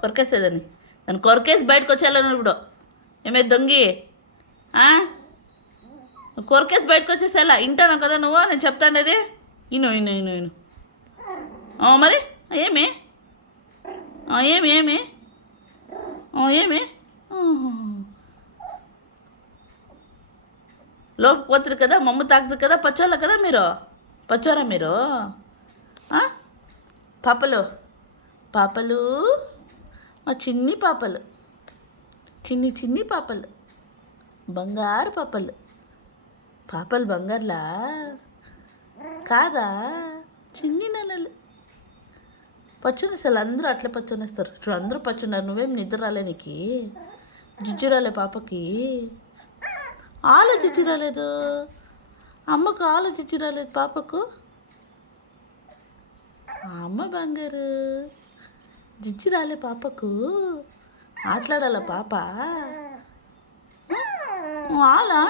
కొరికేసేదాన్ని, దాన్ని కొరికేసి బయటకు వచ్చేయాలను ఇప్పుడు. ఏమే దొంగి, నువ్వు కొరికేసి బయటకు వచ్చేసేలా. వింటాను కదా నువ్వు నేను చెప్తాండేది. ఇను ఇను ఇను ఇను మరి ఏమి ఏమి ఏమి ఏమి లోపు పోతారు కదా, మమ్మ తాకుతారు కదా, పచ్చోళ్ళ కదా మీరు, పచ్చోరా మీరు. పాపలు పాపలు, మా చిన్ని పాపలు, చిన్ని చిన్ని పాపలు, బంగారు పాపలు. పాపలు బంగారులా కాదా? చిన్ని నెలలు పచ్చునేస్తారు. అందరూ అట్లే పచ్చునేస్తారు చూడు, అందరూ పచ్చున్నారు. నువ్వేం నిద్ర రాలే నీకు? జిజ్జు రాలే పాపకి? ఆలోచించి రాలేదు అమ్మకు, ఆలోచించి రాలేదు పాపకు. అమ్మ బంగారు, జిజ్జి రాలే పాపకు. ఆటలాడాల పాప. ఆలా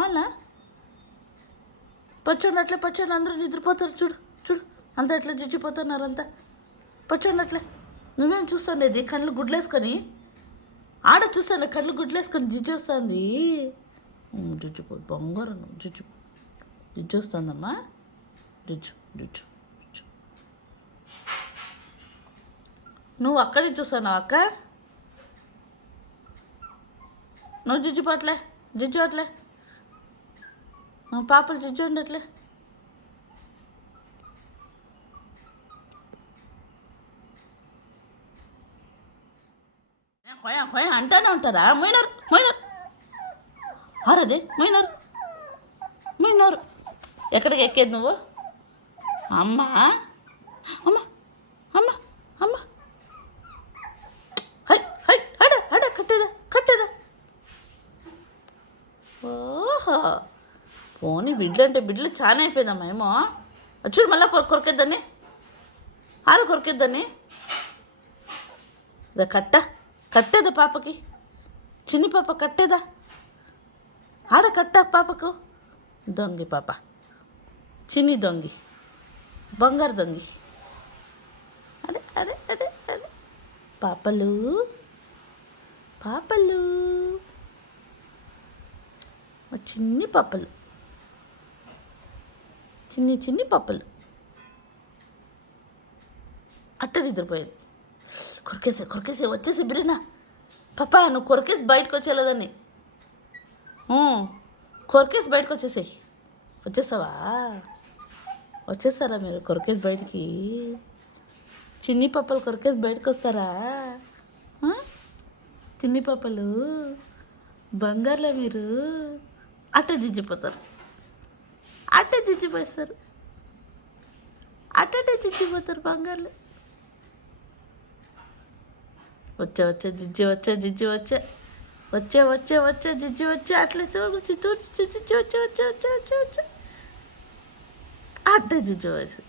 ఆలా పచ్చండి అట్లే, పచ్చండి అందరూ నిద్రపోతారు చూడు చూడు, అంతా ఎట్లా జిజ్జిపోతున్నారు అంతా. పచ్చండి అట్లే. నువ్వేం చూస్తాండేది కళ్ళు గుడ్లేసుకొని? ఆడ చూస్తాను కళ్ళు గుడ్లేసుకొని జిజ్జి వస్తుంది. జుజ్జుపో బంగారు, జుజ్జు జిజ్జు వస్తుందమ్మా. జుజ్జు జుజ్జు జుజ్జు. నువ్వు అక్కడి నుంచి చూస్తాను అక్క. నువ్వు జిజ్జు పట్లే, జిజ్జు అట్లే. పాపలు జిజ్జు ఉండట్లే. కొయ్య కొయ్య అంటానే ఉంటారా? మొయినారు మొయినారు ఆరది, మొయినారు మొయినారు. ఎక్కడికి ఎక్కేది నువ్వు? అమ్మ అమ్మ అమ్మ అమ్మ. హై హై అడ అడ కట్టేదా కట్టేదా. ఓహో పోనీ బిడ్డలు అంటే బిడ్డలు చాలా అయిపోయిందమ్మా. ఏమో చూడు మళ్ళీ కొరికేద్దాన్ని, ఆరు కొరికేద్దాన్ని. కట్టేదా పాపకి? చిన్ని పాప కట్టేదా? ఆడ కట్ట పాపకు. దొంగి పాప, చిన్ని దొంగి, బంగారు దొంగి. అదే అదే అదే అదే పాపలు పాపలు, చిన్ని పాపలు, చిన్ని చిన్ని పాపలు. అట్ట నిద్రపోయేది. కొరికేసే వచ్చేసి బిరినా పాప. నువ్వు కొరికేసి బయటకు వచ్చేలేదని, కొరికేసి బయటకు వచ్చేసాయి. వచ్చేసావా? వచ్చేస్తారా మీరు కొరికేసి బయటికి? చిన్ని పాపలు కొరికేసి బయటకు వస్తారా? చిన్ని పాపలు బంగారులే మీరు. అట్టే జిజ్జిపోతారు, అట్టే జిజ్జిపోస్తారు, అట్టే జిజ్జిపోతారు బంగారులే. వచ్చే జిజ్జి వచ్చే జిజ్జి వచ్చే అట్లే తోడు వచ్చే అట్టే జిజ్జి వయసు.